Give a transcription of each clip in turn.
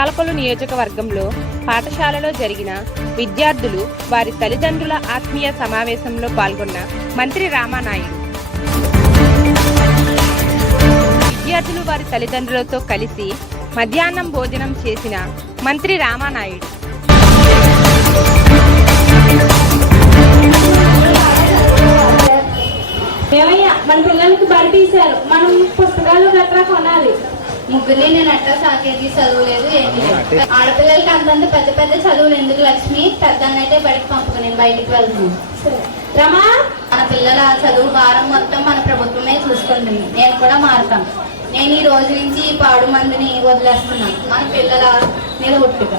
పాలకొల్లు నియోజకవర్గంలో పాఠశాలలో జరిగిన విద్యార్థులు వారి తల్లిదండ్రుల ఆత్మీయ సమావేశంలో పాల్గొన్న మంత్రి రామానాయుడు. విద్యార్థులు వారి తల్లిదండ్రులతో కలిసి మధ్యాహ్నం భోజనం చేసిన మంత్రి రామానాయుడు. ఏమయ్యా మన పిల్లలకి బడి తీశారు. మనం పుస్తకాలు గట్రా కొనాలి. ముగ్గురిని నేను అట్లా సాకేది? చదువులేదు ఏమీ లేదు ఆడపిల్లలకి అంతంత పెద్ద పెద్ద చదువులు ఎందుకు లక్ష్మి? పెద్దన్నైతే బడికి పంపుకు నేను బయటికి వెళ్తున్నాను రమా? మన పిల్లల చదువు భారం మొత్తం మన ప్రభుత్వమే చూసుకుంటుంది. నేను కూడా మారుతాను. నేను ఈ రోజు నుంచి ఈ పాడు మందిని వదిలేస్తున్నాను. మన పిల్లల మీద ఒట్టుగా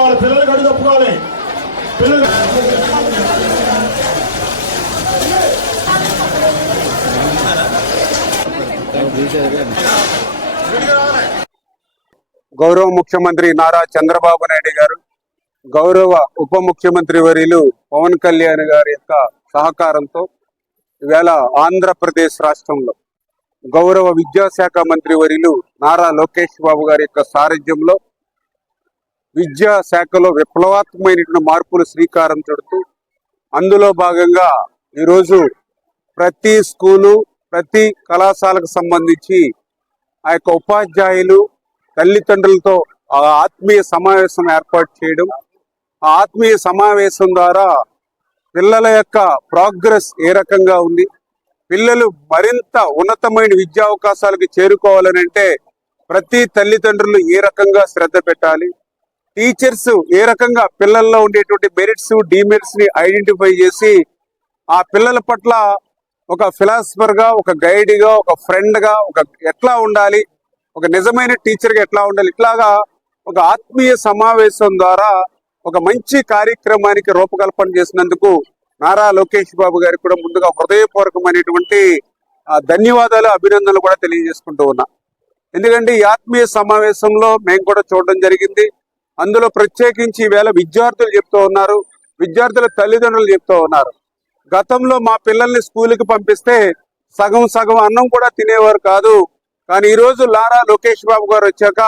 అయిపోయి పిల్లలు కడుగు పిల్లలు గౌరవ ముఖ్యమంత్రి నారా చంద్రబాబు నాయుడు గారు గౌరవ ఉప ముఖ్యమంత్రి వర్యులు పవన్ కళ్యాణ్ గారి యొక్క సహకారంతో ఇవాళ ఆంధ్రప్రదేశ్ రాష్ట్రంలో గౌరవ విద్యాశాఖ మంత్రి వర్యులు నారా లోకేష్ బాబు గారి యొక్క సారథ్యంలో విద్యా శాఖలో విప్లవాత్మకమైనటువంటి మార్పులు శ్రీకారం చుడుతూ అందులో భాగంగా ఈరోజు ప్రతి స్కూలు ప్రతి కళాశాలకు సంబంధించి ఆ యొక్క ఉపాధ్యాయులు తల్లిదండ్రులతో ఆ ఆత్మీయ సమావేశం ఏర్పాటు చేయడం ఆ ఆత్మీయ సమావేశం ద్వారా పిల్లల యొక్క ప్రోగ్రెస్ ఏ రకంగా ఉంది పిల్లలు మరింత ఉన్నతమైన విద్యా అవకాశాలకు చేరుకోవాలని అంటే ప్రతి తల్లిదండ్రులు ఏ రకంగా శ్రద్ధ పెట్టాలి టీచర్స్ ఏ రకంగా పిల్లల్లో ఉండేటువంటి మెరిట్స్ డిమెరిట్స్ని ఐడెంటిఫై చేసి ఆ పిల్లల పట్ల ఒక ఫిలాసఫర్గా ఒక గైడ్గా ఒక ఫ్రెండ్గా ఒక ఎట్లా ఉండాలి ఒక నిజమైన టీచర్గా ఎట్లా ఉండాలి ఇట్లాగా ఒక ఆత్మీయ సమావేశం ద్వారా ఒక మంచి కార్యక్రమానికి రూపకల్పన చేసినందుకు నారా లోకేష్ బాబు గారికి కూడా ముందుగా హృదయపూర్వకమైనటువంటి ఆ, ధన్యవాదాలు అభినందనలు కూడా తెలియజేసుకుంటూ ఉన్నా. ఎందుకంటే ఈ ఆత్మీయ సమావేశంలో మేము కూడా చూడడం జరిగింది. అందులో ప్రత్యేకించి ఈవేళ విద్యార్థులు చెప్తూ ఉన్నారు. విద్యార్థుల తల్లిదండ్రులు చెప్తూ ఉన్నారు. గతంలో మా పిల్లల్ని స్కూల్కి పంపిస్తే సగం సగం అన్నం కూడా తినేవారు కాదు. కానీ ఈరోజు లారా లోకేష్ బాబు గారు వచ్చాక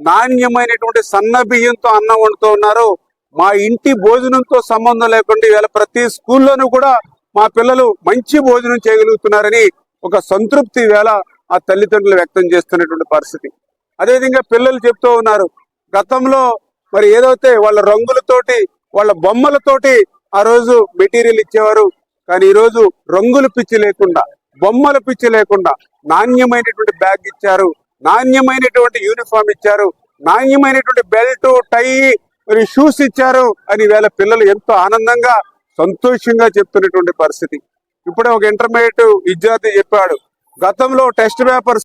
నాణ్యమైనటువంటి సన్న బియ్యంతో అన్నం వండుతూ ఉన్నారు. మా ఇంటి భోజనంతో సంబంధం లేకుండా ఇవాళ ప్రతి స్కూల్లోనూ కూడా మా పిల్లలు మంచి భోజనం చేయగలుగుతున్నారని ఒక సంతృప్తి వేళ ఆ తల్లిదండ్రులు వ్యక్తం చేస్తున్నటువంటి పరిస్థితి. అదేవిధంగా పిల్లలు చెప్తూ ఉన్నారు. గతంలో మరి ఏదైతే వాళ్ళ రంగులతోటి వాళ్ళ బొమ్మలతోటి ఆ రోజు మెటీరియల్ ఇచ్చేవారు. కానీ ఈ రోజు పిచ్చి లేకుండా బొమ్మల పిచ్చి లేకుండా నాణ్యమైనటువంటి బ్యాగ్ ఇచ్చారు. నాణ్యమైనటువంటి యూనిఫామ్ ఇచ్చారు. నాణ్యమైనటువంటి బెల్ట్ టై మరి షూస్ ఇచ్చారు అని వేళ పిల్లలు ఎంతో ఆనందంగా సంతోషంగా చెప్తున్నటువంటి పరిస్థితి. ఇప్పుడే ఒక ఇంటర్మీడియట్ విద్యార్థి చెప్పాడు గతంలో టెస్ట్ పేపర్స్